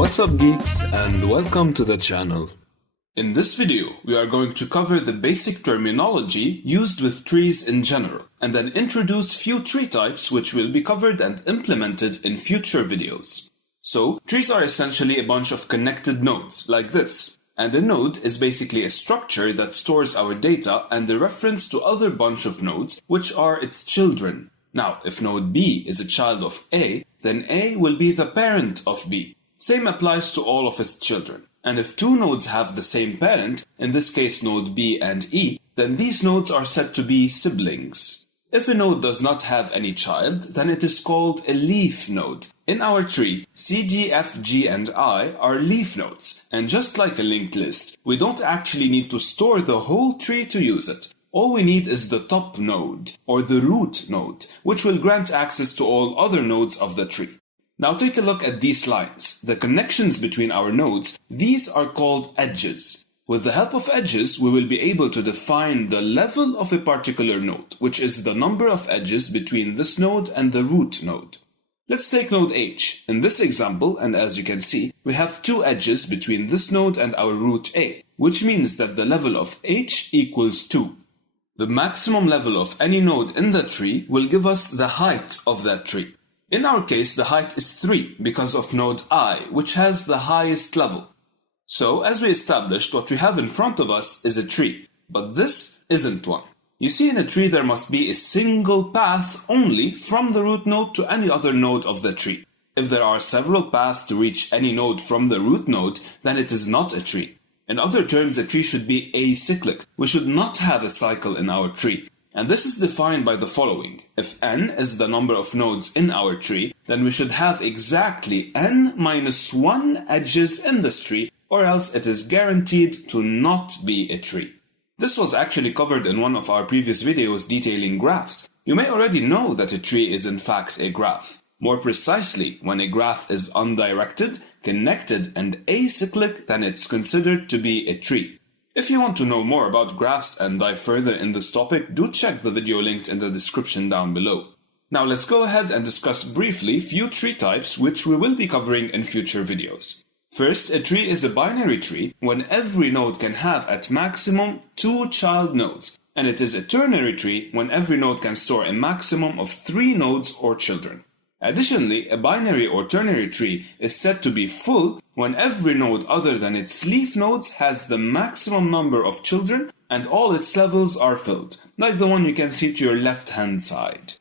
What's up geeks, and welcome to the channel. In this video, we are going to cover the basic terminology used with trees in general, and then introduce few tree types which will be covered and implemented in future videos. So, trees are essentially a bunch of connected nodes, like this. And a node is basically a structure that stores our data and a reference to other bunch of nodes, which are its children. Now, if node B is a child of A, then A will be the parent of B. Same applies to all of its children. And if two nodes have the same parent, in this case node B and E, then these nodes are said to be siblings. If a node does not have any child, then it is called a leaf node. In our tree, C, D, F, G, and I are leaf nodes, and just like a linked list, we don't actually need to store the whole tree to use it. All we need is the top node, or the root node, which will grant access to all other nodes of the tree. Now take a look at these lines, the connections between our nodes. These are called edges. With the help of edges, we will be able to define the level of a particular node, which is the number of edges between this node and the root node. Let's take node H. In this example, and as you can see, we have two edges between this node and our root A, which means that the level of H equals 2. The maximum level of any node in the tree will give us the height of that tree. In our case, the height is 3 because of node I, which has the highest level. So, as we established, what we have in front of us is a tree, but this isn't one. You see, in a tree there must be a single path only from the root node to any other node of the tree. If there are several paths to reach any node from the root node, then it is not a tree. In other terms, a tree should be acyclic. We should not have a cycle in our tree. And this is defined by the following. If n is the number of nodes in our tree, then we should have exactly n minus 1 edges in this tree, or else it is guaranteed to not be a tree. This was actually covered in one of our previous videos detailing graphs. You may already know that a tree is in fact a graph. More precisely, when a graph is undirected, connected, and acyclic, then it's considered to be a tree. If you want to know more about graphs and dive further in this topic, do check the video linked in the description down below. Now let's go ahead and discuss briefly few tree types which we will be covering in future videos. First, a tree is a binary tree when every node can have at maximum 2 child nodes, and it is a ternary tree when every node can store a maximum of 3 nodes or children. Additionally, a binary or ternary tree is said to be full when every node other than its leaf nodes has the maximum number of children and all its levels are filled, like the one you can see to your left-hand side.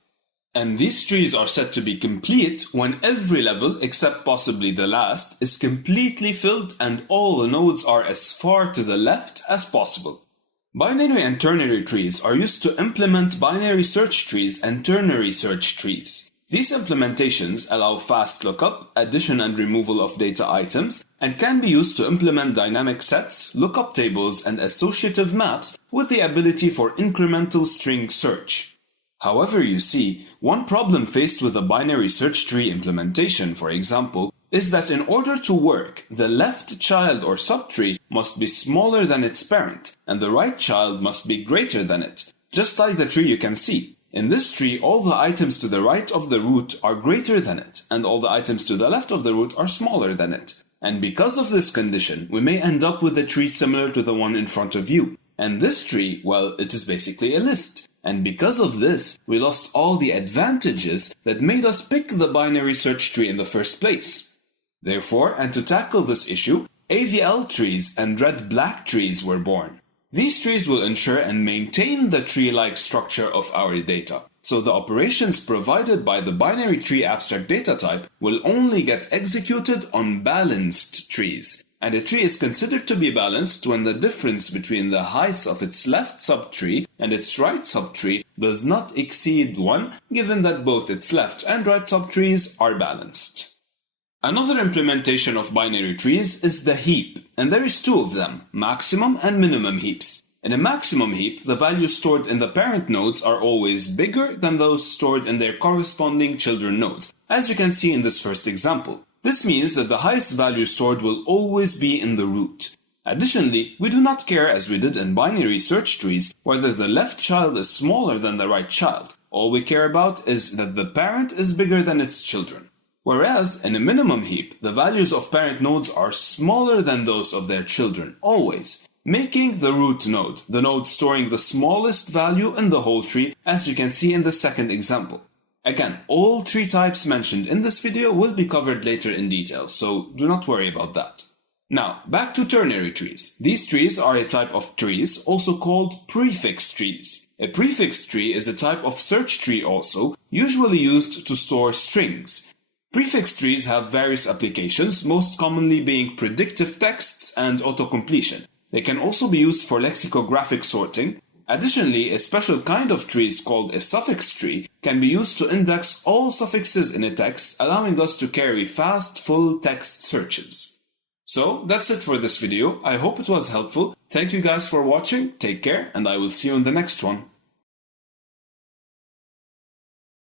And these trees are said to be complete when every level, except possibly the last, is completely filled and all the nodes are as far to the left as possible. Binary and ternary trees are used to implement binary search trees and ternary search trees. These implementations allow fast lookup, addition and removal of data items, and can be used to implement dynamic sets, lookup tables, and associative maps with the ability for incremental string search. However, you see, one problem faced with the binary search tree implementation, for example, is that in order to work, the left child or subtree must be smaller than its parent, and the right child must be greater than it, just like the tree you can see. In this tree, all the items to the right of the root are greater than it, and all the items to the left of the root are smaller than it. And because of this condition, we may end up with a tree similar to the one in front of you. And this tree, well, it is basically a list. And because of this, we lost all the advantages that made us pick the binary search tree in the first place. Therefore, and to tackle this issue, AVL trees and red-black trees were born. These trees will ensure and maintain the tree-like structure of our data. So the operations provided by the binary tree abstract data type will only get executed on balanced trees. And a tree is considered to be balanced when the difference between the heights of its left subtree and its right subtree does not exceed 1, given that both its left and right subtrees are balanced. Another implementation of binary trees is the heap, and there is 2 of them, maximum and minimum heaps. In a maximum heap, the values stored in the parent nodes are always bigger than those stored in their corresponding children nodes, as you can see in this first example. This means that the highest value stored will always be in the root. Additionally, we do not care, as we did in binary search trees, whether the left child is smaller than the right child. All we care about is that the parent is bigger than its children. Whereas in a minimum heap, the values of parent nodes are smaller than those of their children, always, making the root node, the node storing the smallest value in the whole tree, as you can see in the second example. Again, all tree types mentioned in this video will be covered later in detail, so do not worry about that. Now, back to ternary trees. These trees are a type of trees, also called prefix trees. A prefix tree is a type of search tree also, usually used to store strings. Prefix trees have various applications, most commonly being predictive texts and autocompletion. They can also be used for lexicographic sorting. Additionally, a special kind of tree called a suffix tree can be used to index all suffixes in a text, allowing us to carry fast, full text searches. So, that's it for this video. I hope it was helpful. Thank you guys for watching, take care, and I will see you in the next one.